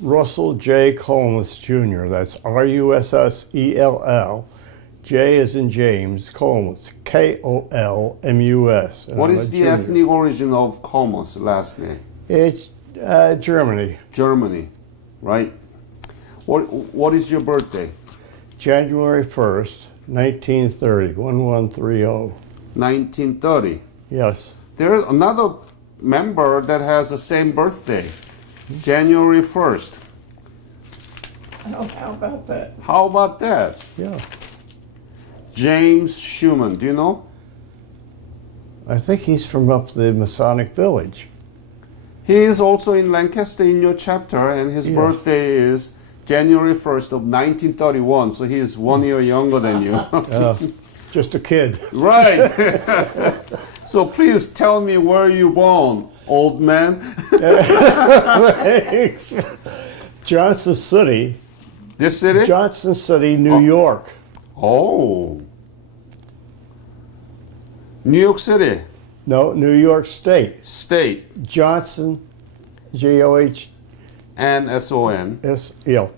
Russell J. Kolmus Jr. That's Russell. J is in James, Kolmus, Kolmus. What is the ethnic origin of Kolmus' last name? It's Germany. Germany, right? What is your birthday? January 1st, 1930, 1130. 1930. Yes. There's another member that has the same birthday, January 1st. Oh, how about that? How about that? Yeah. James Schumann, do you know? I think he's from up the Masonic Village. He is also in Lancaster in your chapter, and his birthday is January 1st of 1931, so he is 1 year younger than you. Just a kid. Right. So please tell me where you born, old man. Thanks. Johnson City. This city? Johnson City, New York. Oh. New York City. No, New York State. State. Johnson, John. N-S-O-N. S-L.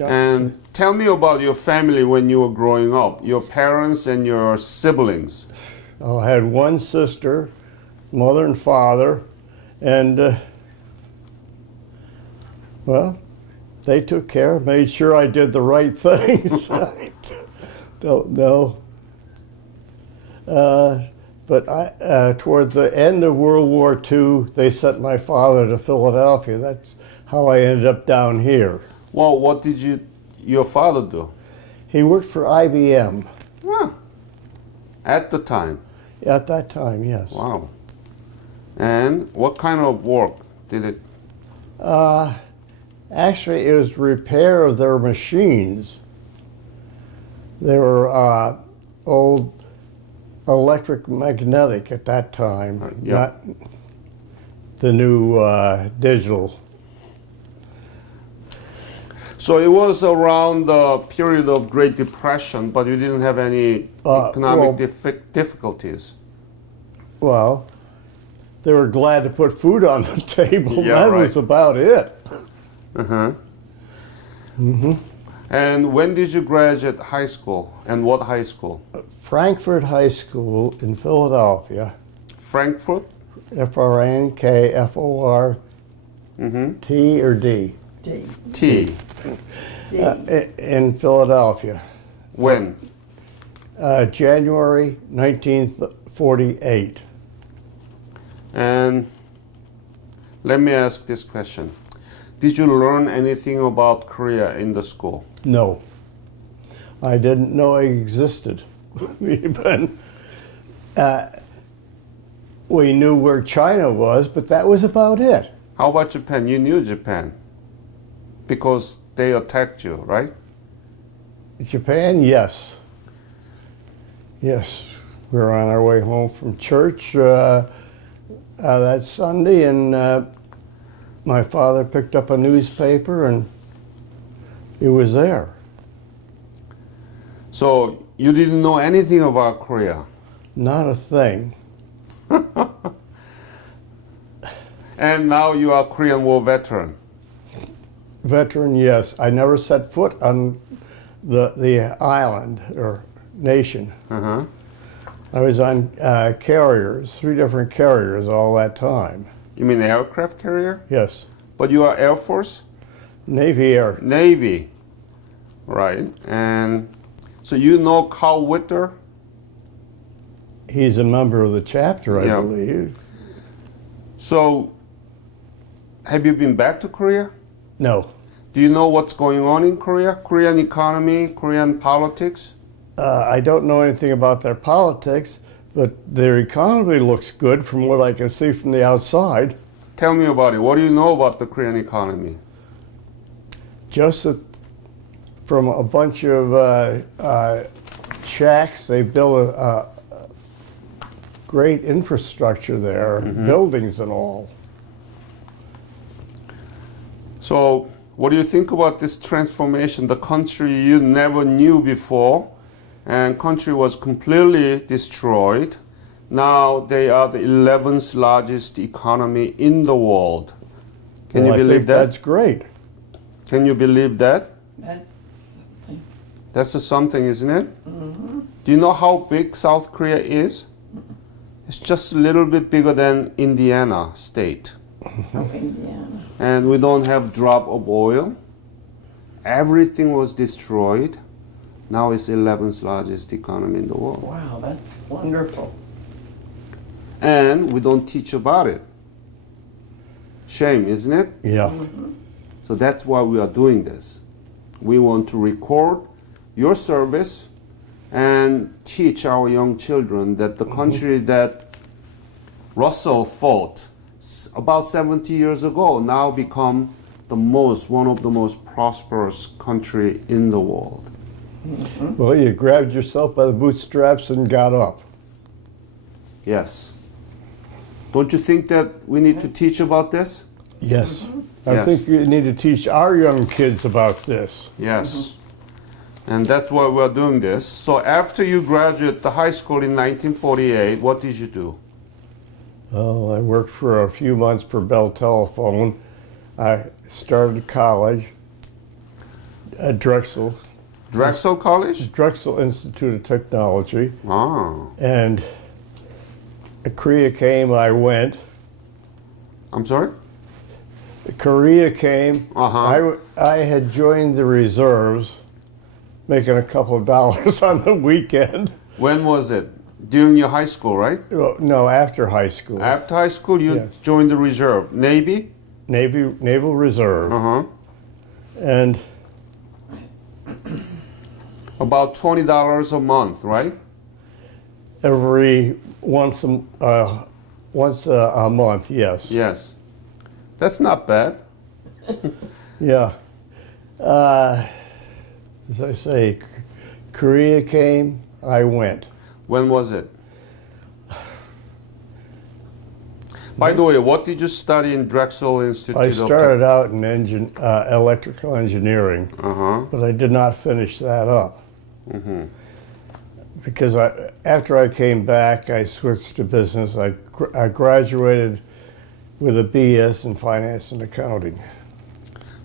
And tell me about your family when you were growing up, your parents and your siblings. I had one sister, mother and father, and, well, they took care, made sure I did the right things. I don't know. But toward the end of World War II, they sent my father to Philadelphia. That's how I ended up down here. Well, what did your father do? He worked for IBM. Huh. At the time? At that time, yes. Wow. And what kind of work did it? Actually, it was repair of their machines. They were old electric magnetic at that time, not the new digital. So it was around the period of Great Depression, but you didn't have any economic difficulties. Well, they were glad to put food on the table. Yeah, that was about it. Uh-huh. Mm-hmm. And when did you graduate high school, and what high school? Frankfurt High School in Philadelphia. Frankfurt? Frankfort. T or D? T. In Philadelphia. When? January 1948. And let me ask this question. Did you learn anything about Korea in the school? No. I didn't know it existed. Even, we knew where China was, but that was about it. How about Japan? You knew Japan because they attacked you, right? Japan, yes. Yes. We were on our way home from church that Sunday, and my father picked up a newspaper, and it was there. So you didn't know anything about Korea? Not a thing. And now you are a Korean War veteran? Veteran, yes. I never set foot on the island or nation. Uh-huh. I was on carriers, 3 different carriers all that time. You mean aircraft carrier? Yes. But you are Air Force? Navy Air. Navy. Right. And so you know Carl Witter? He's a member of the chapter, I believe. So, have you been back to Korea? No. Do you know what's going on in Korea? Korean economy, Korean politics? I don't know anything about their politics, but their economy looks good from what I can see from the outside. Tell me about it. What do you know about the Korean economy? Just that from a bunch of shacks, they built a great infrastructure there, buildings and all. So, what do you think about this transformation? The country you never knew before, and country was completely destroyed. Now they are the 11th largest economy in the world. Can you believe that? That's great. Can you believe that? That's something. That's the something, isn't it? Do you know how big South Korea is? It's just a little bit bigger than Indiana state. Oh, Indiana. And we don't have drop of oil. Everything was destroyed. Now it's 11th largest economy in the world. Wow, that's wonderful. And we don't teach about it. Shame, isn't it? Yeah. So that's why we are doing this. We want to record your service and teach our young children that the country that Russell fought about 70 years ago now become one of the most prosperous country in the world. Well, you grabbed yourself by the bootstraps and got up. Yes. Don't you think that we need to teach about this? Yes. I Yes. think you need to teach our young kids about this. Yes. And that's why we're doing this. So after you graduate the high school in 1948, what did you do? Oh, I worked for a few months for Bell Telephone. I started college at Drexel College? Drexel Institute of Technology, Ah, and Korea came, I went. I'm sorry? Korea came. Uh-huh. I had joined the reserves, making a couple of dollars on the weekend. When was it? During your high school, right? Well, no, after high school. After high school, you Yes. joined the reserve. Navy? Naval Reserve. Uh-huh. And About $20 a month, right? once a month, yes. Yes. That's not bad. Yeah. As I say, Korea came, I went. When was it? By the way, what did you study in Drexel Institute I of started out in electrical engineering, Uh-huh. but I did not finish that up. Because after I came back, I switched to business. I graduated with a BS in finance and accounting.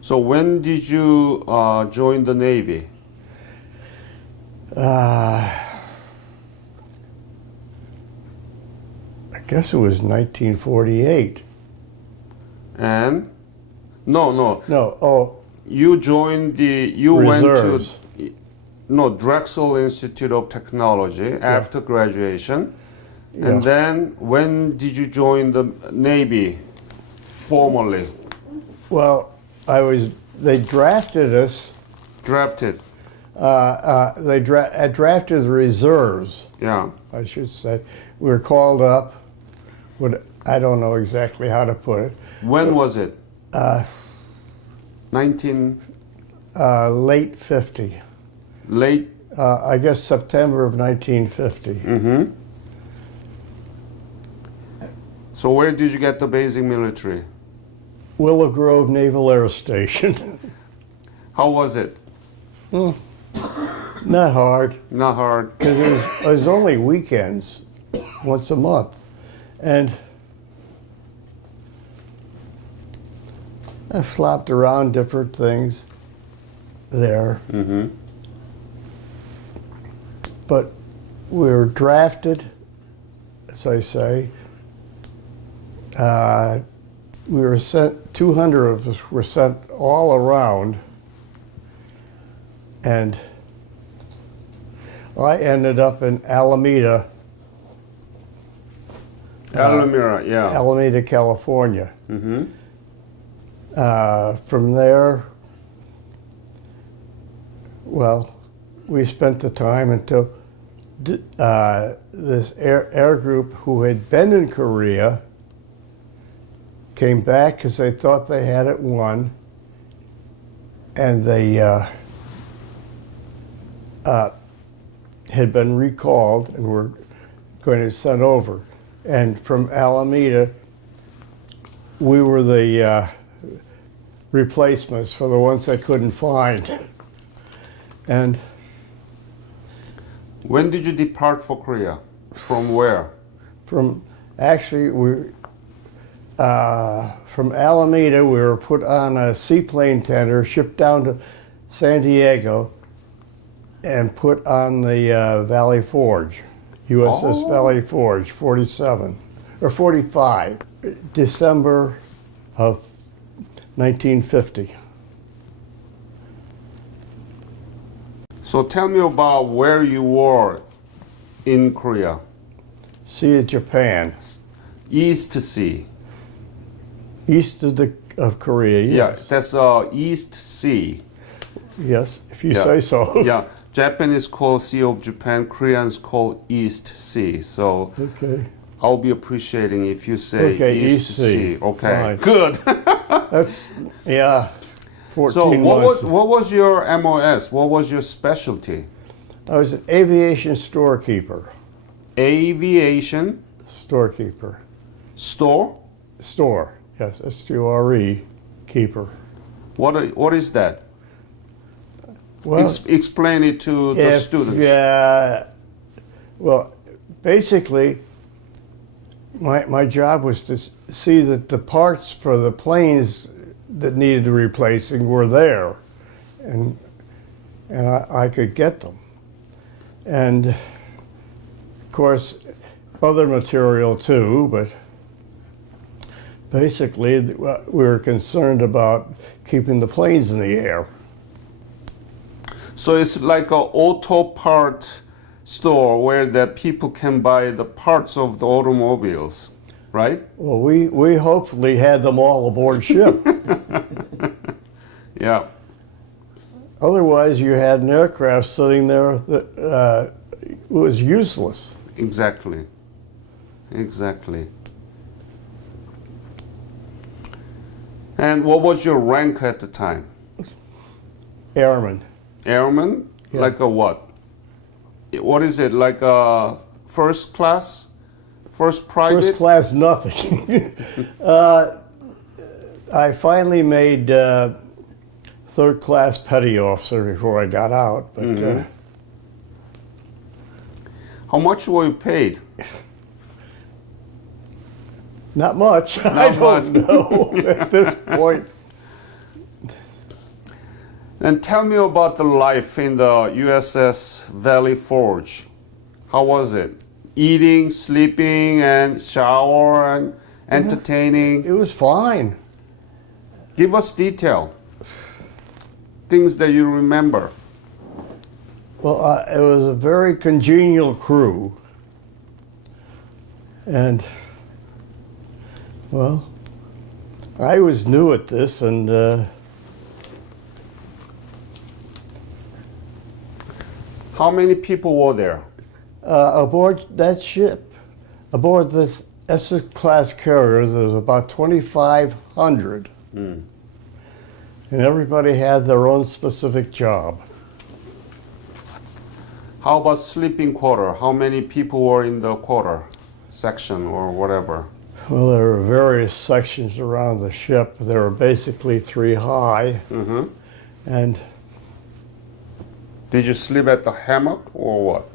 So when did you join the Navy? I guess it was 1948. And? No. No, oh, You joined Reserves. Drexel Institute of Technology after graduation. Yeah. And then when did you join the Navy formally? well, they drafted us. Drafted. They drafted the reserves, Yeah. I should say. We were called up. I don't know exactly how to put it. When was it? 19 Late 50. late. I guess September of 1950. Mm-hmm. So where did you get the basic military? Willow Grove Naval Air Station. How was it? Not hard, Not hard. because it was only weekends, once a month. And I flopped around different things there. Mm-hmm. But we were drafted, as I say. We were sent, 200 of us were sent all around. And I ended up in Alameda, Alameda, yeah. Alameda, California. Mm-hmm. From there, well, we spent the time until this air group who had been in Korea came back because they thought they had it won, and they had been recalled and were going to send over. And from Alameda, we were the replacements for the ones they couldn't find. And When did you depart for Korea? From where? from actually, from Alameda, we were put on a seaplane tender, shipped down to San Diego, and put on the Valley Forge, USS Valley Forge, 47 or 45, December of 1950. So tell me about where you were in Korea. Sea of Japan, East Sea. east of Korea. Yes, Yeah, that's East Sea. yes, if you Yeah. say so. Yeah, Japanese call Sea of Japan, Koreans call East Sea. So Okay, I'll be appreciating if you say Okay, East East Sea. Sea. Okay, Fine. good. that's yeah. 14 So months. what was your MOS? What was your specialty? I was an aviation storekeeper. Aviation Storekeeper. store. Store. Yes, S-T-O-R-E. Keeper. What is that? Well, Explain it to the if, students. well, basically, my job was to see that the parts for the planes that needed replacing were there, and I could get them. And of course, other material too, but basically we were concerned about keeping the planes in the air. So it's like an auto part store where the people can buy the parts of the automobiles, right? Well, we hopefully had them all aboard ship. Yeah. Otherwise, you had an aircraft sitting there that was useless. Exactly. Exactly. And what was your rank at the time? Airman. Airman? Yeah. Like a what? What is it? Like a first class? First private? First class, nothing. I finally made third class petty officer before I got out, but How much were you paid? not much. I don't know at this point. And tell me about the life in the USS Valley Forge. How was it? Eating, sleeping, and shower, and entertaining. It was fine. Give us detail. Things that you remember. Well, it was a very congenial crew. And, well, I was new at this, and How many people were there? aboard that ship, aboard this Essex class carrier, there was about 2,500. And everybody had their own specific job. How about sleeping quarter? How many people were in the quarter section or whatever? Well, there were various sections around the ship. There were basically 3 high, Mm-hmm. and Did you sleep at the hammock or what?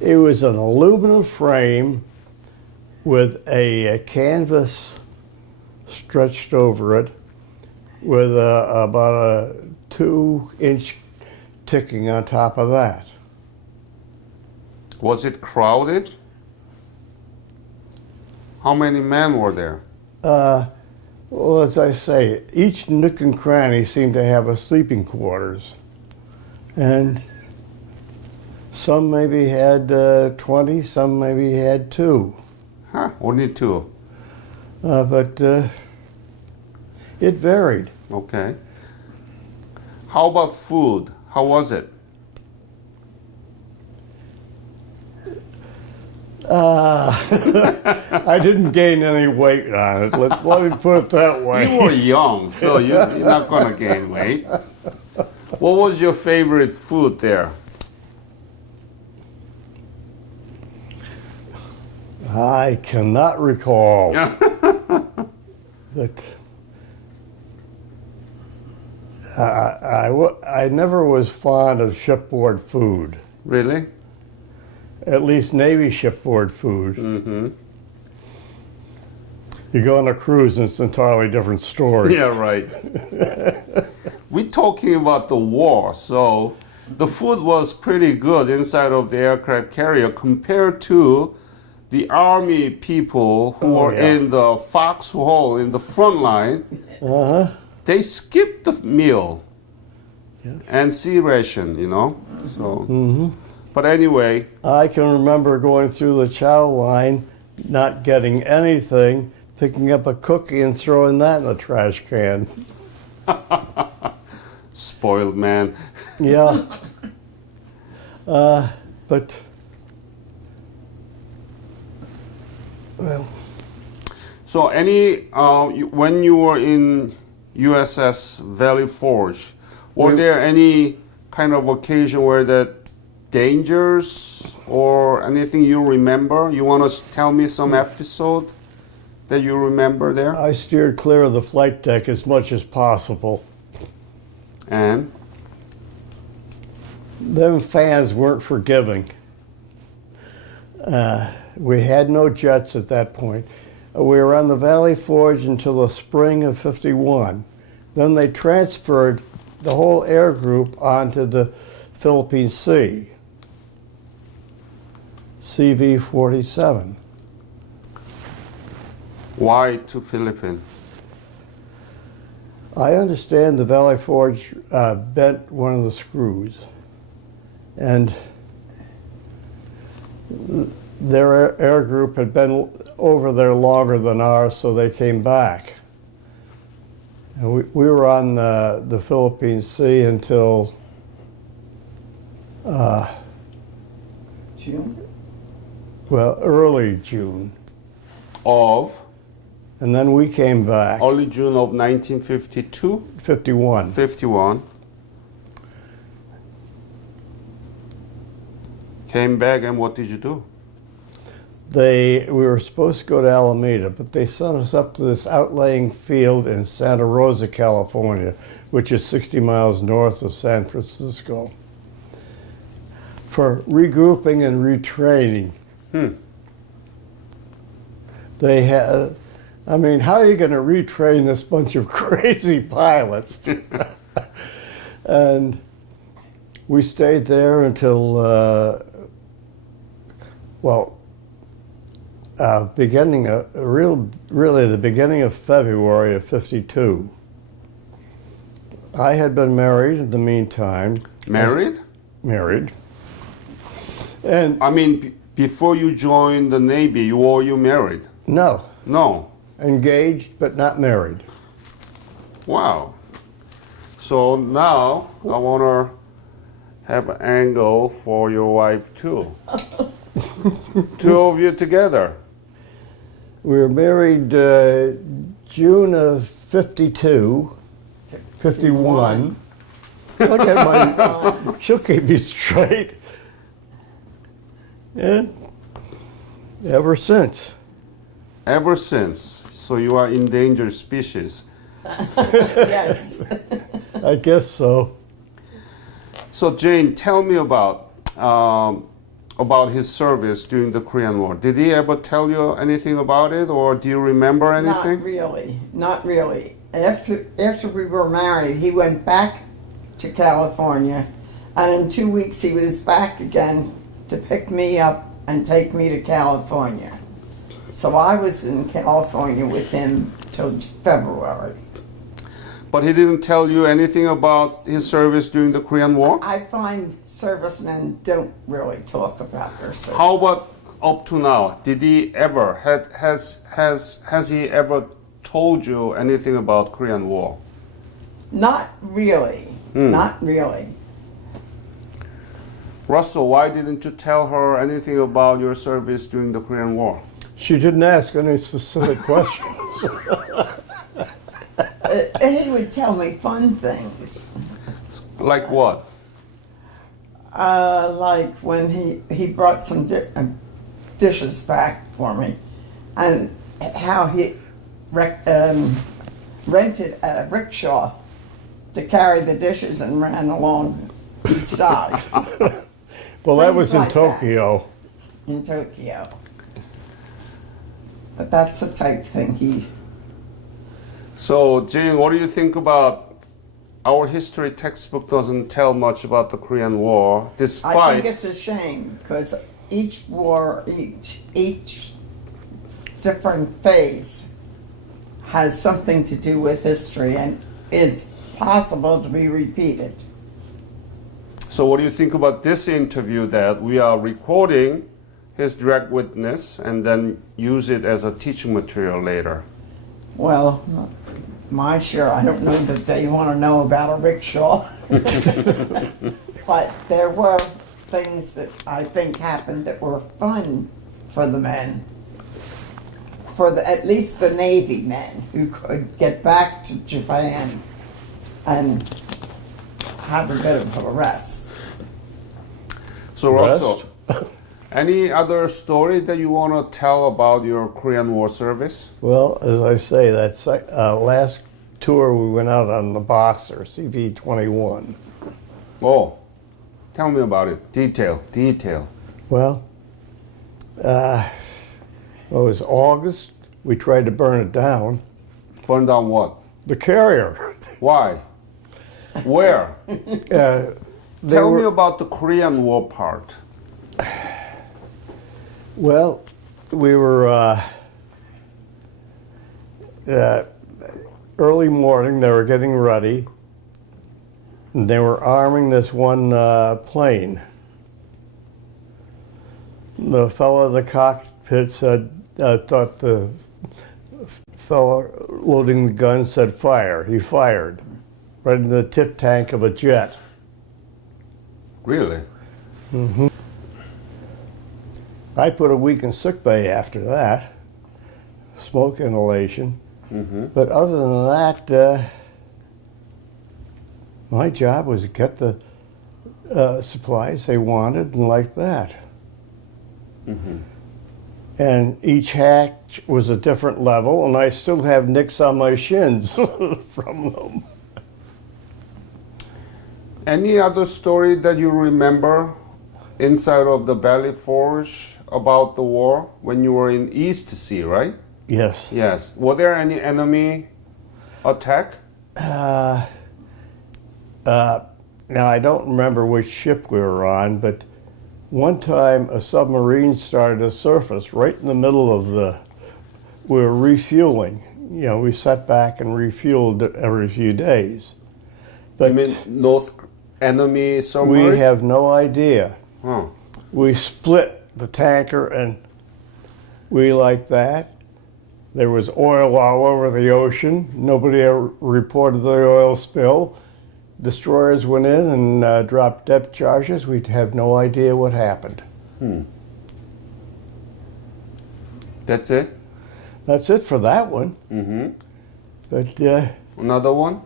it was an aluminum frame with a canvas stretched over it with about a 2-inch ticking on top of that. Was it crowded? How many men were there? Well, as I say, each nook and cranny seemed to have a sleeping quarters. And some maybe had 20, some maybe had 2. Huh, only 2. But it varied. Okay. How about food? How was it? I didn't gain any weight on it. Let me put it that way. You were young, so you're not gonna gain weight. What was your favorite food there? I cannot recall that. I never was fond of shipboard food, Really? at least Navy shipboard food. Mm-hmm. You go on a cruise and it's an entirely different story. Yeah, right. We're talking about the war, so the food was pretty good inside of the aircraft carrier compared to the army people who Oh, were yeah. in the foxhole in the front line. Uh-huh. They skipped the meal Yes. and sea ration, you know. So, but anyway, I can remember going through the chow line, not getting anything, picking up a cookie and throwing that in the trash can. spoiled man. Yeah. But, well, So, when you were in USS Valley Forge, were there any kind of occasion where that dangers or anything you remember? You want to tell me some episode that you remember there? I steered clear of the flight deck as much as possible. And Them fans weren't forgiving. We had no jets at that point. We were on the Valley Forge until the spring of '51. Then they transferred the whole air group onto the Philippine Sea, CV-47. why to Philippines? I understand the Valley Forge bent one of the screws, and their air group had been over there longer than ours, so they came back. And we were on the Philippine Sea until June? early June, Of and then we came back. early June of 1952, 51. 51. Came back, and what did you do? We were supposed to go to Alameda, but they sent us up to this outlying field in Santa Rosa, California, which is 60 miles north of San Francisco, for regrouping and retraining. They had, I mean, how are you going to retrain this bunch of crazy pilots? And we stayed there until, really the beginning of February of '52. I had been married in the meantime. Married? Married. And I mean, before you joined the Navy, were you married? no, No. engaged but not married. Wow. So now I want to have an angle for your wife too. Two of you together. We were married June of '52, '51. Look at my, she'll keep me straight. And ever since. Ever since. So you are endangered species. Yes. I guess so. So Jane, tell me about his service during the Korean War. Did he ever tell you anything about it, or do you remember anything? Not really. Not really. After we were married, he went back to California, and in 2 weeks he was back again to pick me up and take me to California. So I was in California with him till February. But he didn't tell you anything about his service during the Korean War? I find servicemen don't really talk about their service. How about up to now? Did he ever has he ever told you anything about Korean War? Not really. Not really. Russell, why didn't you tell her anything about your service during the Korean War? She didn't ask any specific questions. He would tell me fun things. Like what? Like when he brought some dishes back for me, and how he rented a rickshaw to carry the dishes and ran along each side Well, that Things was in like that. Tokyo. in Tokyo. But that's the type thing he. So, Jane, what do you think about our history textbook doesn't tell much about the Korean War, I despite... think it's a shame because each war, each different phase has something to do with history and is possible to be repeated. So what do you think about this interview that we are recording his direct witness and then use it as a teaching material later? Well, my share, I don't know that they want to know about a rickshaw. But there were things that I think happened that were fun for the men. At least the Navy men who could get back to Japan and have a bit of a rest. So Rest? Russell, any other story that you want to tell about your Korean War service? Well, as I say, that last tour we went out on the Boxer, CV-21. Oh, tell me about it. Detail. Well, it was August. We tried to burn it down. Burn down what? The carrier. Why? Where? They Tell me were- about the Korean War part. Well, we were early morning. They were getting ready. And they were arming this one plane. The fellow in the cockpit said, thought the fellow loading the gun said fire. He fired right into the tip tank of a jet. Really? I put a week in sick bay after that, smoke inhalation. But other than that, my job was to get the supplies they wanted and like that. And each hatch was a different level, and I still have nicks on my shins from them. Any other story that you remember inside of the Valley Forge about the war when you were in East Sea, right? Yes. Yes. Were there any enemy attack? Now, I don't remember which ship we were on, but one time a submarine started to surface right in the middle of we were refueling. You know, we sat back and refueled every few days. But You mean North enemy submarine? we have no idea. Huh. We split the tanker and we like that. There was oil all over the ocean. Nobody ever reported the oil spill. Destroyers went in and dropped depth charges. We'd have no idea what happened. That's it? That's it for that one. Mm-hmm. But Another one?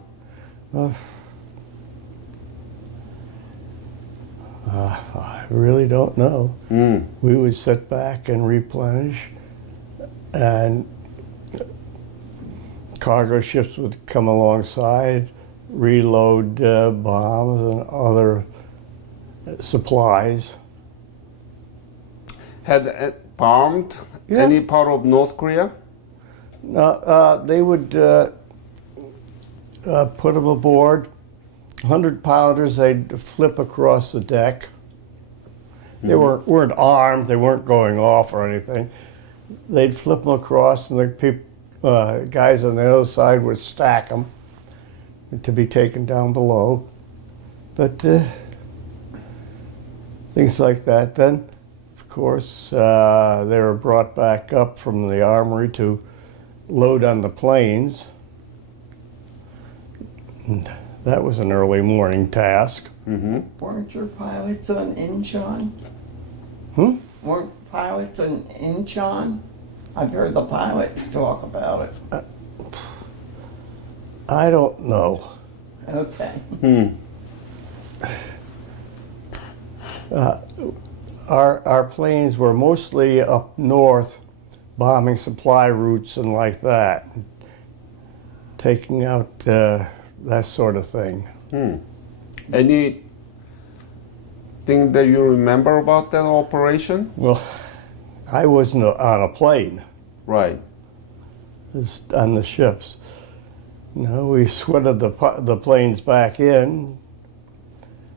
I really don't know. We would sit back and replenish, and cargo ships would come alongside, reload bombs and other supplies. Had it bombed Yeah. any part of North Korea? They would put them aboard. 100-pounders, they'd flip across the deck. They weren't armed, they weren't going off or anything. They'd flip them across, and the guys on the other side would stack them to be taken down below. But things like that. Then, of course, they were brought back up from the armory to load on the planes. And that was an early morning task. Weren't your pilots on Incheon? Weren't pilots on Incheon? I've heard the pilots talk about it. I don't know. Okay. Our planes were mostly up north, bombing supply routes and like that, taking out that sort of thing. Any thing that you remember about that operation? Well, I wasn't on a plane. Right. is on the ships. No, we sweated the planes back in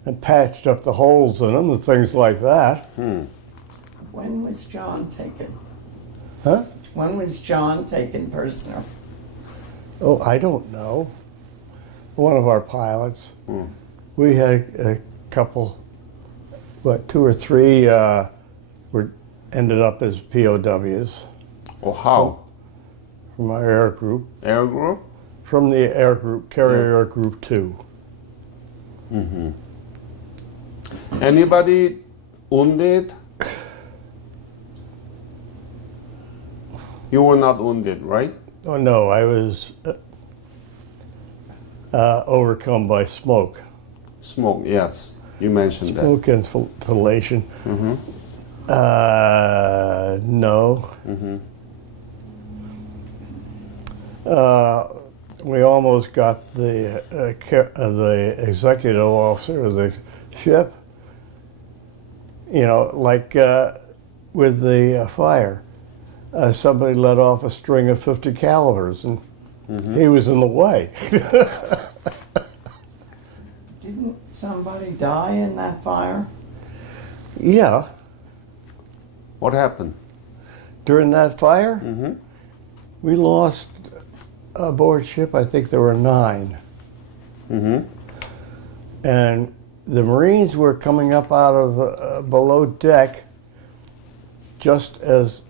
and patched up the holes in them and things like that. When was John taken? Huh? When was John taken prisoner? Oh, I don't know. One of our pilots. We had a couple, two or three ended up as POWs Or how? from our air group. Air group? From the air group, carrier air group 2. Anybody wounded? You were not wounded, right? Oh no, I was overcome by smoke. Smoke, yes. You mentioned that. Smoke inhalation. No. We almost got the executive officer of the ship. You know, like with the fire, somebody let off a string of 50 calibers, and he was in the way. Didn't somebody die in that fire? Yeah, What happened? during that fire, we lost aboard ship. I think there were 9. And the Marines were coming up out of below deck just as,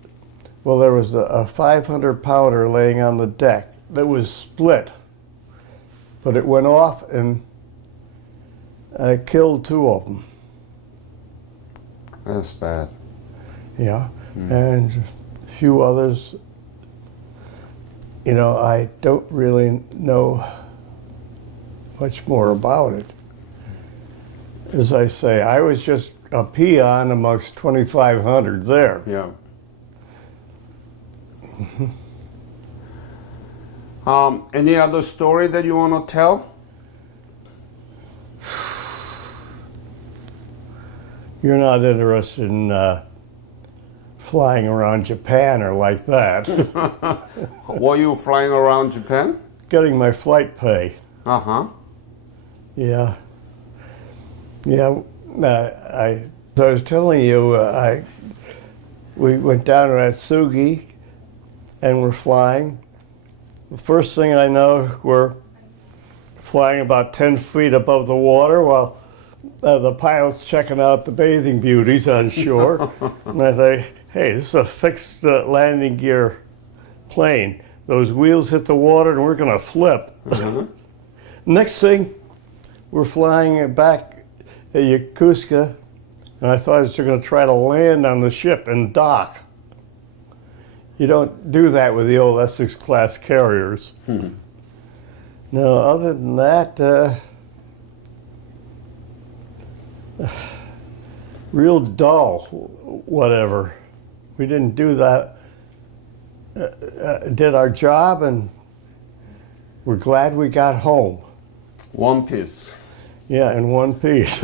well, there was a 500 pounder laying on the deck that was split, but it went off and killed 2 of them. That's bad. Yeah, and a few others. You know, I don't really know much more about it. As I say, I was just a peon amongst 2,500 there. Yeah. Any other story that you want to tell? You're not interested in flying around Japan or like that. Were you flying around Japan? Getting my flight pay. Uh-huh. Yeah. Yeah. I was telling you, we went down to Atsugi and we're flying. The first thing I know, we're flying about 10 feet above the water while the pilot's checking out the bathing beauties on shore. And I say, hey, this is a fixed landing gear plane. Those wheels hit the water and we're going to flip. Next thing, we're flying back at Yokosuka, and I thought I was going to try to land on the ship and dock. You don't do that with the old Essex class carriers. No, other than that, real dull, whatever. We didn't do that, did our job, and we're glad we got home. One piece. Yeah, in one piece.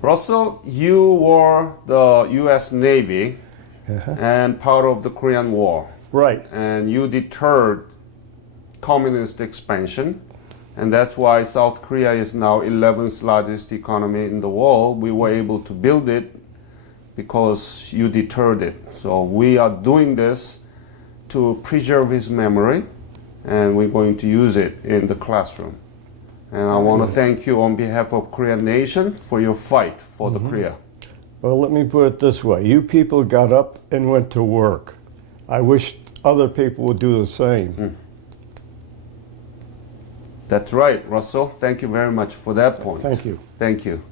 Russell, you were the U.S. Navy and part of the Korean War. Right. And you deterred communist expansion. And that's why South Korea is now 11th largest economy in the world. We were able to build it because you deterred it. So we are doing this to preserve his memory, and we're going to use it in the classroom. And I want to thank you on behalf of Korean nation for your fight for the Korea. Well, let me put it this way. You people got up and went to work. I wish other people would do the same. That's right, Russell. Thank you very much for that point. Thank you. Thank you.